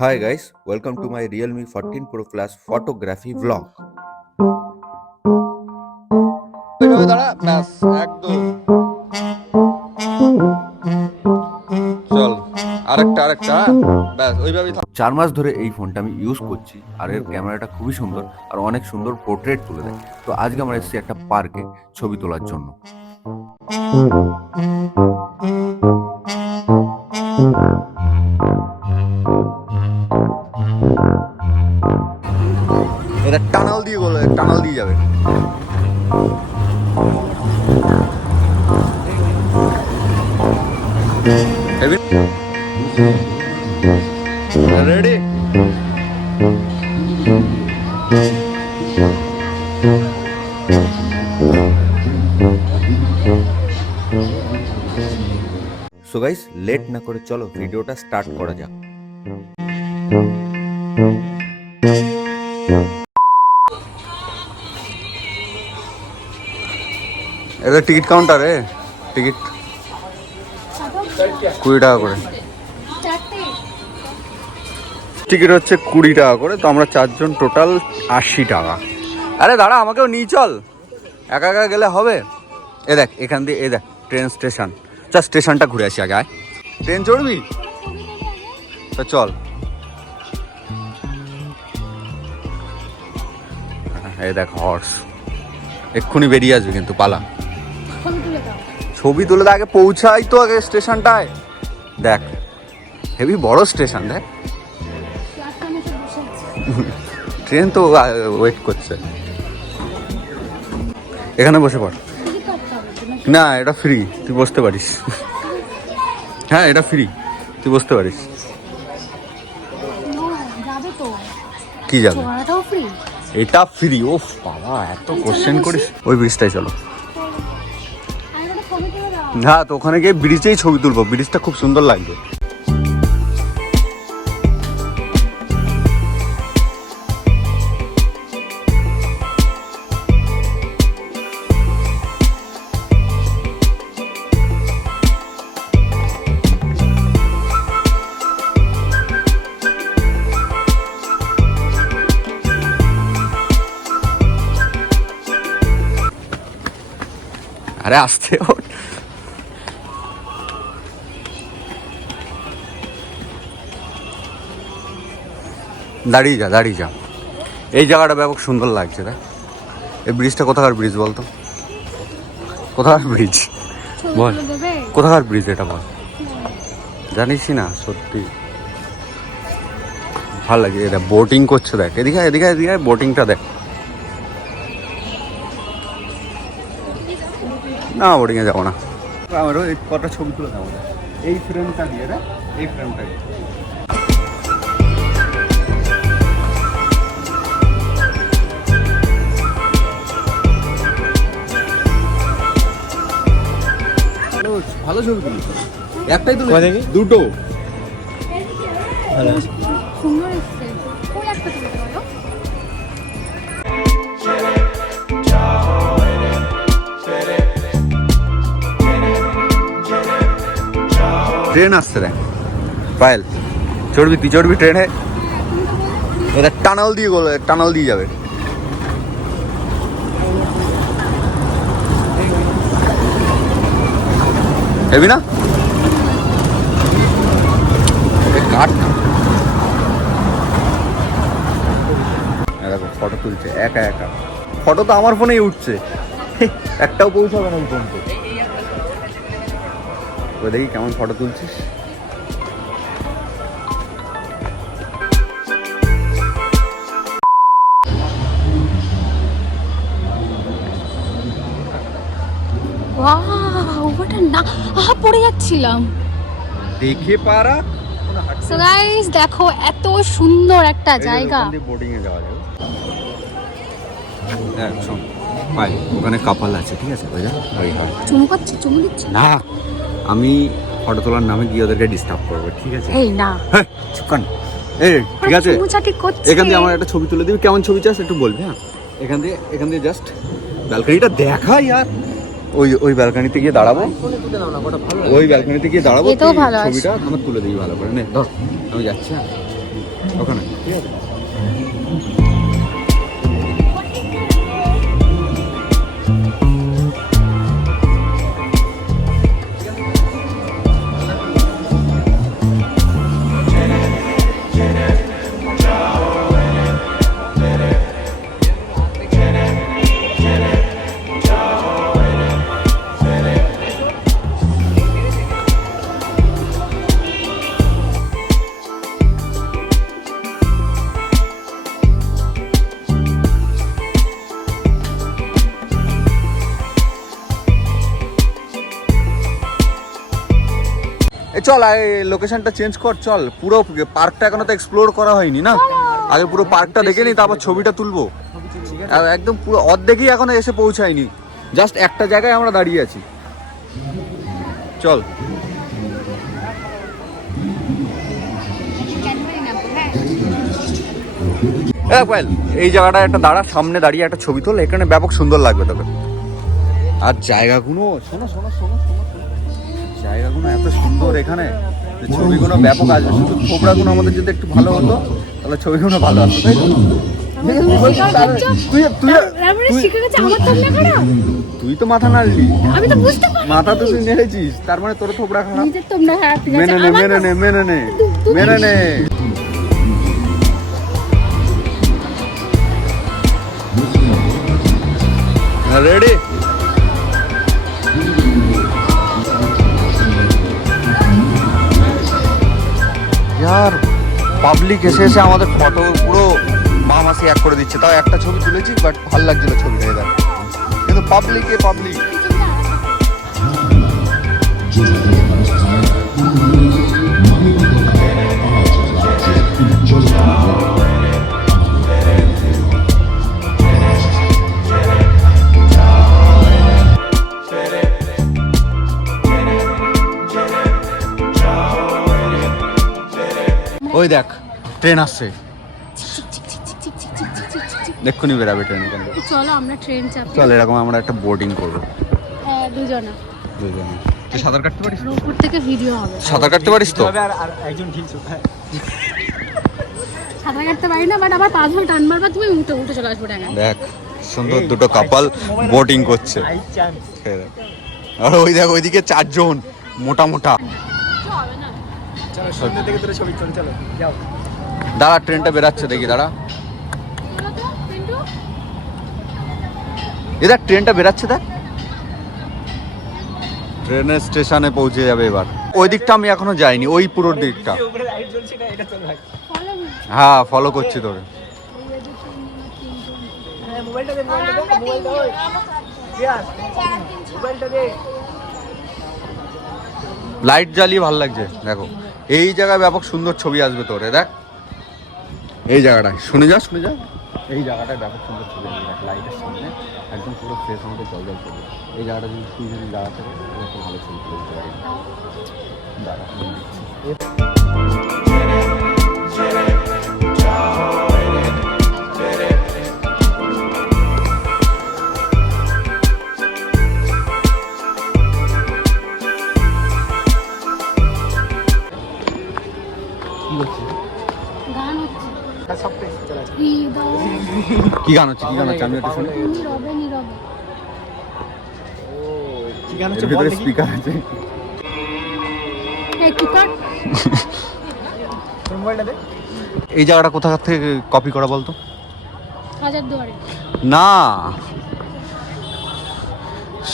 Hi guys, welcome to my Realme 14 Pro Plus photography vlog. ওইভাবে দাঁড়া ব্যাস একদম চল আরেকটা ব্যাস ওইভাবেই থাক। 4 মাস ধরে এই ফোনটা আমি ইউজ করছি আর এর ক্যামেরাটা খুবই সুন্দর আর অনেক সুন্দর পোর্ট্রেট তুলে দেয়। তো আজকে আমরা এসেছি একটা পার্কে ছবি তোলার জন্য। এটা টানাল দিয়ে বলে টানাল দিয়ে যাবে। রেডি সো গাইস, লেট না করে চলো ভিডিওটা স্টার্ট করা যাক। এটা টিকিট কাউন্টারে টিকিট 20 টাকা করে, টিকিট হচ্ছে 20 টাকা করে। তো আমরা 4 জন টোটাল 80 টাকা। আরে দাঁড়া, আমাকেও নিয়ে চল, একা একা গেলে হবে। এ দেখ এখান দিয়ে, এ দেখ ট্রেন স্টেশন। চল স্টেশনটা ঘুরে আসি আগে। আয়, ট্রেন চড়বি তো চল। এই দেখ হর্স, এক্ষুনি বেরিয়ে আসবে কিন্তু, পালা। ছবি তুলে তো আগে পৌঁছাই তো আগে স্টেশনটায়। দেখ হেভি বড় স্টেশন, দেখ ট্রেন তো ওয়েট করছে। এখানে বসে পড়। না এটা ফ্রি, তুই বসতে পারিস। হ্যাঁ এটা ফ্রি, তুই বসতে পারিস। কি যাবে? এটা ফ্রি। ওফ বাবা, এত কোশ্চেন করিস। ওই ব্রিজটাই চলো। হ্যাঁ তো ওখানে গিয়ে ব্রিজেই ছবি তুলবো, ব্রিজটা খুব সুন্দর লাগবে। আরে আসতে ওঠ। দাঁড়িয়ে যা দাঁড়িয়ে যা, এই জায়গাটা ব্যাপক সুন্দর লাগছে। দেখ এই ব্রিজটা কোথাকার ব্রিজ বলতো? কোথাকার ব্রিজ বল, কোথাকার ব্রিজ এটা বল। জানিসই না সত্যি, ভালো লাগে। এটা বোটিং করছে, দেখ এদিকে এদিকে এদিকে বোটিংটা দেখ। না বোটিংয়ে যাবো না, আমারও এই কটা ছবি তুলে দেবো। এই ফ্রেমটা দিয়ে দেখ, এই ফ্রেমটা দিয়ে। ভালো ছবি তুলি, একটাই তুলে দেখি, দুটো ভালো আছে। ট্রেন আসছে রে পায়েল, চড়বি তুই? চড়বি ট্রেনে? এটা টানাল দিয়ে বলে টানাল দিয়ে যাবে। হেবি না? কাট দেখো ফটো তুলছে একা একা। ফটো তো আমার ফোনেই উঠছে, একটাও পৌঁছাবে না ওই ফোনকে। দেখি কেমন ফটো তুলছিস। ওটা না, পড়ে যাচ্ছিলাম। দেখে পারা। সো গাইস দেখো, এত সুন্দর একটা জায়গা। বোটিং এ যাওয়া যাবে। দেখ শোন ভাই, ওখানে কাপাল আছে, ঠিক আছে? চুমু খাচ্ছে, চুমু দিচ্ছে না, আমি ফটো তোলার নামে গিয়ে ওদেরকে ডিস্টার্ব করবো, ঠিক আছে? এই না, চুপ কর। এই ঠিক আছে, এখান দিয়ে আমার একটা ছবি তুলে দিবি। কেমন ছবি চাস একটু বলবি? হ্যাঁ এখান দিয়ে জাস্ট ব্যালকনিটা দেখা। ইয়ার ওই ব্যালকনিতে গিয়ে দাঁড়াবো, ওই ব্যালকনিতে গিয়ে দাঁড়াবো, ছবিটা আমার তুলে দিবি ভালো করে। নে ধর, আমি যাচ্ছি। হ্যাঁ ওখানে চল লোকেশনটা চেঞ্জ কর, চল। পুরো পার্কটা এখনো তো এক্সপ্লোর করা হয়নি না, আগে পুরো পার্কটা দেখে নি, তারপর ছবিটা তুলবো। একদম পুরো অর্ধেকই এখনো এসে পৌঁছায়নি, জাস্ট একটা জায়গায় আমরা দাঁড়িয়ে আছি। চল। এই জায়গাটা একটা দাঁড়া, সামনে দাঁড়িয়ে একটা ছবি তোল, এখানে ব্যাপক সুন্দর লাগবে তোকে। আর জায়গাগুলো শোনো শোনো শোনো শোনো, জায়গাগুলো এত সুন্দর এখানে, ছবিগুলো ব্যাপক আসবে। শুধু থোবড়াগুলো আমাদের যদি একটু ভালো হতো তাহলে ছবিগুলো ভালো আসতো, তাই তো? তুই তো মাথা নাড়লি, মাথা তো তুই নেড়েছিস, তার মানে তোর থোবড়া খারাপ। মেনে নে মেনে নে মেনে নে মেনে নে। রেডি? यार পাবলিক এসে এসে আমাদের ফটো পুরো মা মাসি এক করে দিচ্ছে। তাও একটা ছবি তুলেছি, বাট ভালো লাগছিল ছবিটা, এবার কিন্তু পাবলিক। ওই দেখ ট্রেন আসছে, দেখুনি বেরাবে ট্রেন। চলো আমরা ট্রেন চাপি। চল, এরকম আমরা একটা বোর্ডিং করবো। হ্যাঁ, দুজনে। তুই সাঁতার কাটতে পারিস? উপর থেকে ভিডিও হবে। সাঁতার কাটতে পারিস তো? আর একজন ঢিল ছোট। সাঁতার কাটতে পারি না, বাট আবার 5 মিনিট টান মারবা, তুমি উঠে উঠে চলে আসবে ডাঙায়। দেখ সুন্দর দুটো কাপল বোটিং করছে। আর ওই দেখ ওইদিকে 4 জন মোটা মোটা। দাঁড়া, ট্রেনটা বেরাচ্ছে দেখি, দাঁড়া। দেখ ট্রেনটা বেরাচ্ছে, দেখ ট্রেনের স্টেশনে পৌঁছে যাবে এবার। ওই দিকটা আমি এখনো যাইনি, ওই পুরো দিকটা। হ্যাঁ, ফলো করছি তোরে। লাইট জ্বালিয়ে ভালো লাগছে, দেখো এই জায়গায় ব্যাপক সুন্দর ছবি আসবে তোরে। দেখ এই জায়গাটায়, শুনে যা এই জায়গাটায় ব্যাপক সুন্দর ছবি আসবে। দেখ লাইটের সামনে একদম পুরো ফ্রেশ আমাদের জল করবে। এই জায়গাটা যদি তুই যদি জায়গা থেকে একটা ভালো ছবি তুলে দিতে পারি। দাঁড়া কি গান হচ্ছে আমি একটু শুনি। এর ভিতরে স্পিকার আছে। এই জায়গাটা কোথা থেকে কপি করা বলতো? হাজারদুয়ারি না,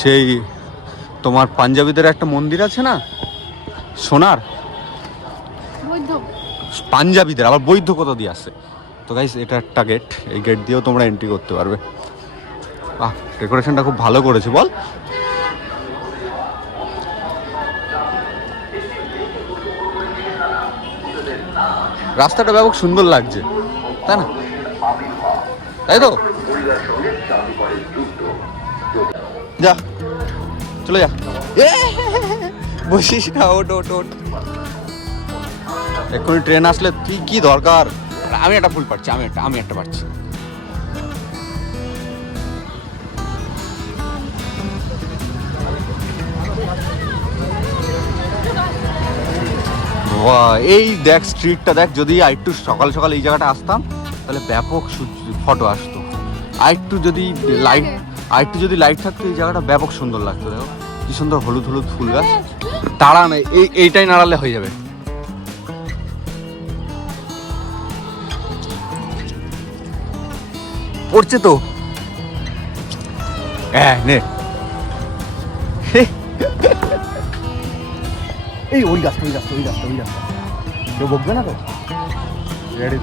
সেই তোমার পাঞ্জাবিদের একটা মন্দির আছে না, সোনার বৈধ। পাঞ্জাবিদের আবার বৈধ কোথা দিয়ে আসছে? তো গাইস এটা একটা গেট, এই গেট দিয়েও তোমরা এন্ট্রি করতে পারবে। ডেকোরেশনটা খুব ভালো করেছে বল। রাস্তাটা ব্যাপক সুন্দর লাগছে, তাই না? তাই তো, যা চলে যা, বসিস না, ওট ওট ওট। এক্ষুনি ট্রেন আসলে তুই কি দরকার? আমি একটা ফুল পাচ্ছি, আমি একটা পাচ্ছি। ও বাহ, এই দেখ স্ট্রিটটা দেখ, যদি আরেকটু সকাল সকাল এই জায়গাটা আসতাম তাহলে ব্যাপক ফটো আসতো। আরেকটু যদি লাইট থাকতো এই জায়গাটা ব্যাপক সুন্দর লাগতো। দেখো কি সুন্দর হলুদ হলুদ ফুল গাছ। তাড়া নেই, এইটাই নাড়ালে হয়ে যাবে। পড়ছে তো, হ্যাঁ নে। এই ওই গাছটা কেউ বকবে না তো? রেডি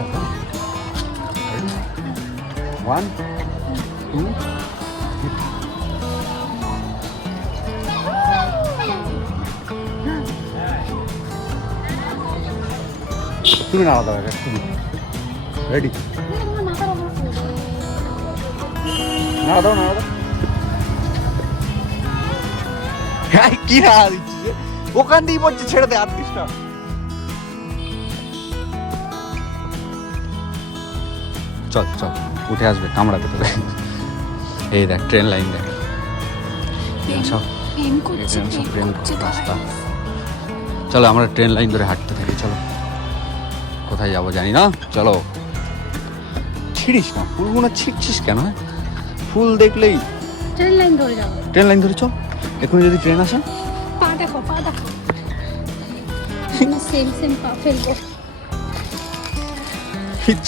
থাক 1 2 তুমি নাড়া দাও, তুমি রেডি? নাড়া দাও। হ্যাঁ, কি নাড়া দিচ্ছি? ওখান দিয়েই পড়ছে, ছেড়ে দে আর্টিস্টটা। চল উঠে আসবে কামড়াতে তোকে। এই দেখ ট্রেন লাইন দেখ, রাস্তা। চলো আমরা ট্রেন লাইন ধরে হাঁটতে থাকি। চলো, কোথায় যাবো জানি না। চলো, ছিড়িস না ফুলগুলো, ছিঁড়ছিস কেন? ফুল দেখলেই ট্রেন লাইন ধরে যাবো। ট্রেন লাইন ধরে চল, এখন যদি ট্রেন আসে। পা দেখো সেম পা ফেলবো।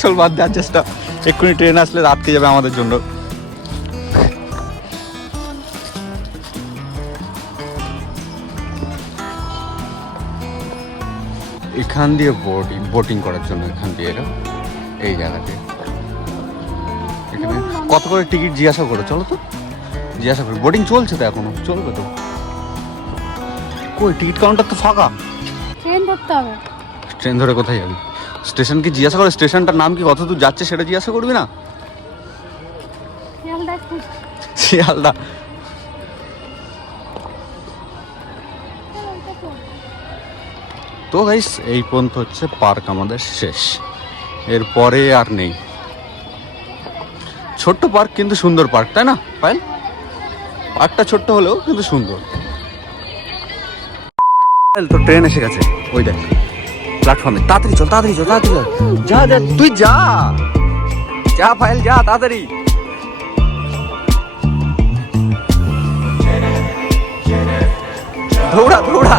চল বাদ দেওয়ার চেষ্টা, এক্ষুনি ট্রেন আসলে রাতকে যাবে আমাদের জন্য। এখান দিয়ে বোটিং করার জন্য, এখান দিয়ে এই জায়গাতে এখানে কত করে টিকিট জিজ্ঞাসা করো। চলো তো জিজ্ঞাসা করি, বোটিং চলছে তো এখনো, চলবে তো। কই টিকিট কাউন্টার তো ফাঁকা। ট্রেন ধরতে হবে। ট্রেন ধরে কোথায় যাবি? স্টেশন কি জিজ্ঞাসা করে? স্টেশনটার নাম কি, কত দূর যাচ্ছে সেটা জিজ্ঞাসা করবি না? শিয়ালদা। তো গাইস এই পর্যন্ত হচ্ছে পার্ক আমাদের শেষ, এরপরে আর নেই। ছোট্ট পার্ক কিন্তু সুন্দর পার্ক, তাই না পায়েল? পার্কটা ছোট্ট হলেও কিন্তু সুন্দর। তো ট্রেন এসে গেছে, ওই দেখ প্ল্যাটফর্মে। তাড়াতাড়ি চল যা তুই যা পায়েল যা, তাড়াতাড়ি। দৌড়া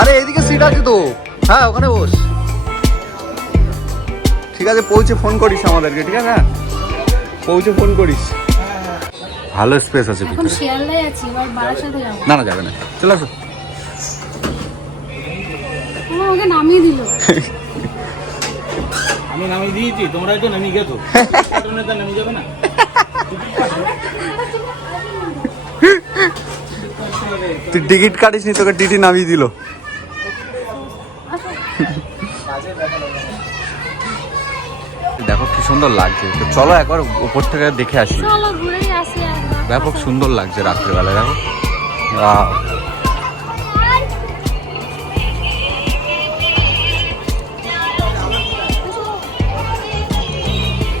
আরে এইদিকে সিট আছে তো, হ্যাঁ ওখানে বস। ঠিক আছে, পৌঁছে ফোন করিস আমাদেরকে, ঠিক আছে? পৌঁছে ফোন করিস। ভালো স্পেস আছে এখন ভিতরে। শিয়ালদায় আছি, এবার বারাসাতে যাব। না যাবে না, চলে আসো। আমাকে নামিয়ে দিল। আমি নামিয়ে দিয়েছি, তোমরা তো নামিয়ে গেছো। নামিয়ে যাবে না। তুই টিকিট কাটিস নি, তোকে টিটি নামিয়ে দিল। দেখো কি সুন্দর লাগছে। তো চলো একবার উপর থেকে দেখে আসি। চলো ঘুরেই আসি একবার। ব্যাপক সুন্দর লাগছে রাত্রেবেলা, দেখো।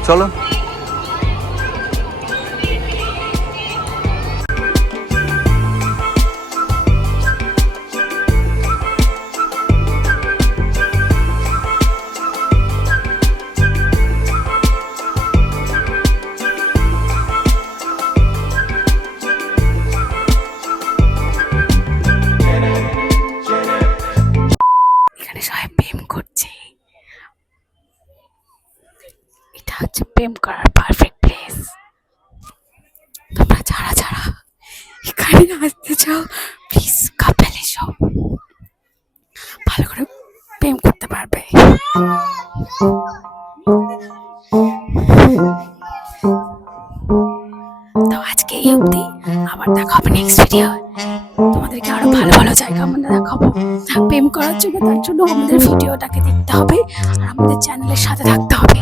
চলো প্রেম করার পারফেক্ট প্লেস। তোমরা যারা এখানে আসতে চাও প্লিজ কাপল এসো, ভালো করে প্রেম করতে পারবে। তো আজকে এই অবধি, আবার দেখা হবে নেক্সট ভিডিও। তোমাদেরকে আরো ভালো ভালো জায়গা আমরা দেখাবো। প্রেম করার জন্য তার জন্য আমাদের ভিডিওটাকে দেখতে হবে আর আমাদের চ্যানেলের সাথে থাকতে হবে।